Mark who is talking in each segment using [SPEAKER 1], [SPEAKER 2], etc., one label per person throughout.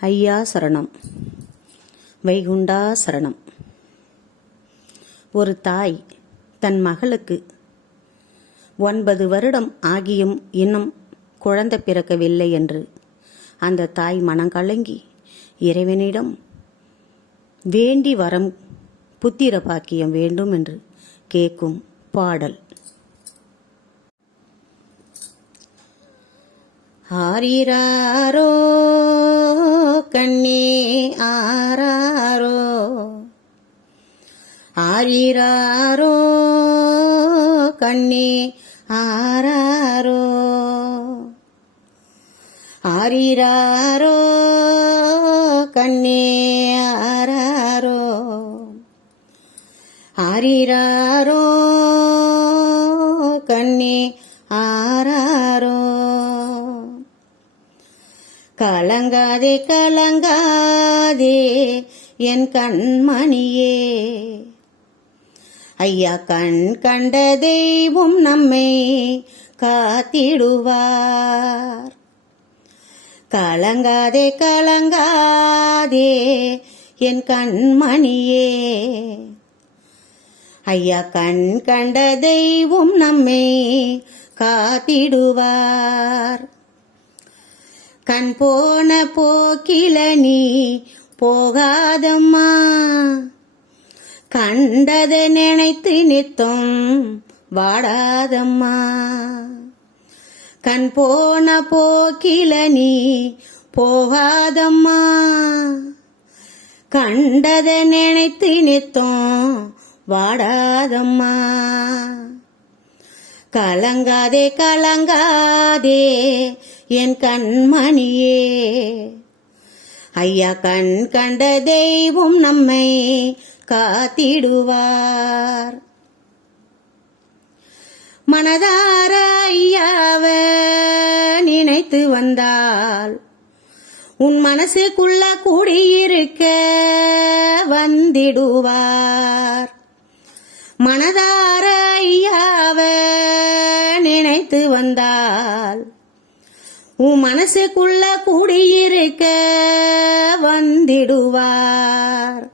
[SPEAKER 1] ஐயா சரணம். வைகுண்டா சரணம். ஒரு தாய் தன் மகளுக்கு ஒன்பது வருடம் ஆகியும் இன்னும் குழந்தை பிறக்கவில்லை என்று அந்த தாய் மனங்கலங்கி இறைவனிடம் வேண்டி வரம் புத்திர பாக்கியம் வேண்டும் என்று கேட்கும் பாடல். ஆரிராரோ கண்ணே ஆராரோ? ஆரிராரோ? கண்ணே ஆராரோ? ஆரிராரோ? கண்ணே ஆராரோ? ஆரிராரோ? கண்ணே கலங்காதே கலங்காதே என் கண்மணியே. ஐயா கண் கண்ட தெய்வம் நம்மை காத்திடுவார். கலங்காதே கலங்காதே என் கண்மணியே. ஐயா கண் கண்ட தெய்வம் நம்மை காத்திடுவார். கண் போன போக்கில நீ போகாதம்மா. கண்டதை நினைத்து நித்தம் வாடாதம்மா. கண் போன போக்கில நீ போகாதம்மா. கண்டதை நினைத்து நித்தம் வாடாதம்மா. கலங்காதே கலங்காதே என் கண்மணியே. ஐயா கண் கண்ட தெய்வம் நம்மை காத்திடுவார். மனதார ஐயாவ நினைத்து வந்தால் உன் மனசுக்குள்ள கூடியிருக்க வந்திடுவார். மனதார ஐயாவ நினைத்து வந்தால் உன் மனசுக்குள்ள குடியிருக்க வந்திடுவார்.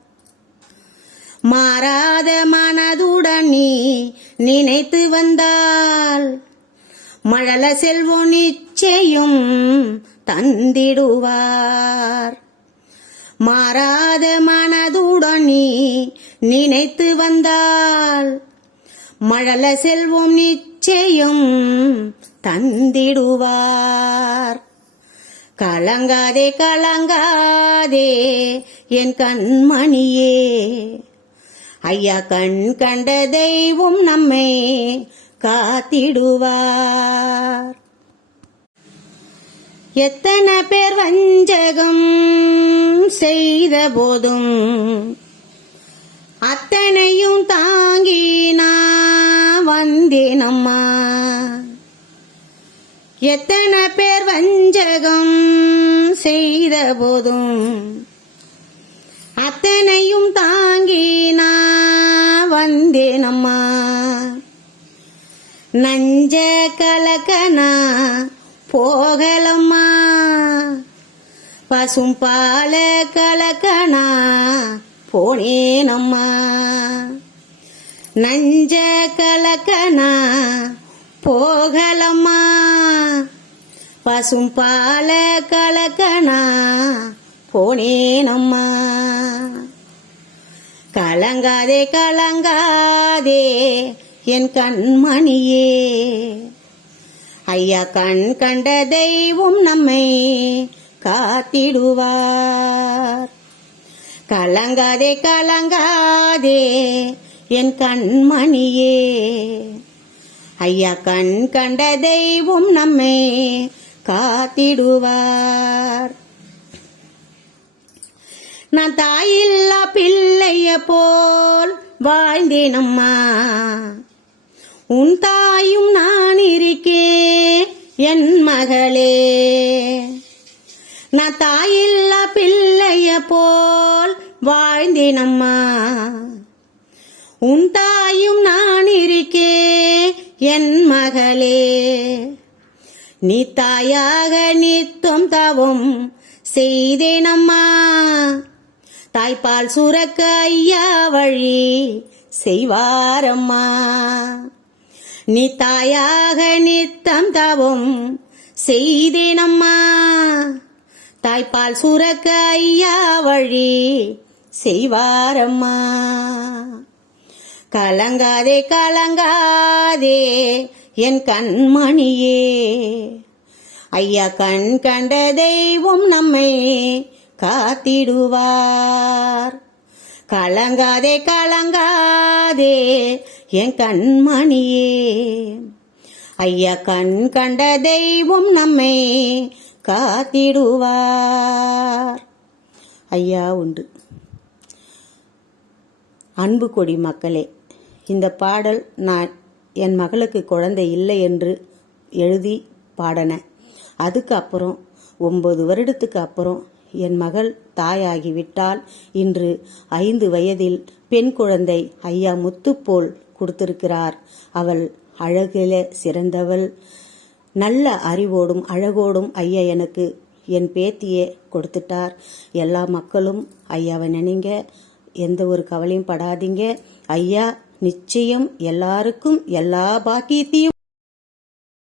[SPEAKER 1] மாறாத மனதுடன் நீ நினைத்து வந்தால் மழல செல்வம் நிச்சயம் தந்திடுவார். மாறாத மனதுடன் நீ நினைத்து வந்தால் மழல செல்வம் நிச்சயம் தந்திடுவார். கலங்காதே கலங்காதே என் கண்மணியே. ஐயா கண் கண்ட தெய்வம் நம்மை காத்திடுவார். எத்தனை பேர் வஞ்சகம் செய்த போதும் அத்தனையும் தாங்கி நான் வந்தேனம்மா. எத்தனை பேர் வஞ்சகம் செய்த போதும் அத்தனையும் தாங்கி நான் வந்தேனம்மா. நஞ்ச கலக்கனா போகலம்மா. பசும் பால கலக்கனா போனேனம்மா. நஞ்ச கலக்கனா போகலம்மா. பசும் பால கலக்கனா போனேனம்மா. கலங்காதே கலங்காதே என் கண்மணியே. ஐயா கண் கண்ட தெய்வம் நம்மை காத்திடுவார். கலங்காதே கலங்காதே என் கண்மணியே. ஐயா கண் கண்ட தெய்வம் நம்மை காத்திடுவார். நான் தாயில்லா பிள்ளைய போல் வாழ்ந்தேனம்மா. உன் தாயும் நான் இருக்கே என் மகளே. நான் தாயில்லா பிள்ளைய போல் வாழ்ந்தேனம்மா. உன் தாயும் நான் இருக்கே என் மகளே. நீ தாயாக நித்தம் தவம் செய்தேனம்மா தாய்ப்பால் சுரக்க ஐயா வழி செய்வாரம்மா நீ தாயாக நித்தம் தவம் செய்தேனம்மா தாய்ப்பால் சுரக்க ஐயா வழி செய்வாரம்மா கலங்காதே கலங்காதே என் கண்மணியே ஐயா கண் கண்ட தெய்வம் நம்மை காத்திடுவார். கலங்காதே கலங்காதே என் கண்மணியே. ஐயா கண் கண்ட தெய்வம் நம்மை காத்திடுவார். ஐயா உண்டு. அன்பு கொடி மக்களே இந்த பாடல் நான் என் மகளுக்கு குழந்தை இல்லை என்று எழுதி பாடன. அதுக்கு அப்புறம் ஒன்பது வருடத்துக்கு அப்புறம் என் மகள் தாயாகிவிட்டால் இன்று ஐந்து வயதில் பெண் குழந்தை ஐயா முத்துப்போல் கொடுத்திருக்கிறார். அவள் அழகில சிறந்தவள். நல்ல அறிவோடும் அழகோடும் ஐயா எனக்கு என் பேத்தியே கொடுத்துட்டார். எல்லா மக்களும் ஐயாவை நினைங்க. எந்த ஒரு கவலையும் படாதீங்க. ஐயா நிச்சயம் எல்லாருக்கும் எல்லா பாக்கியத்தையும்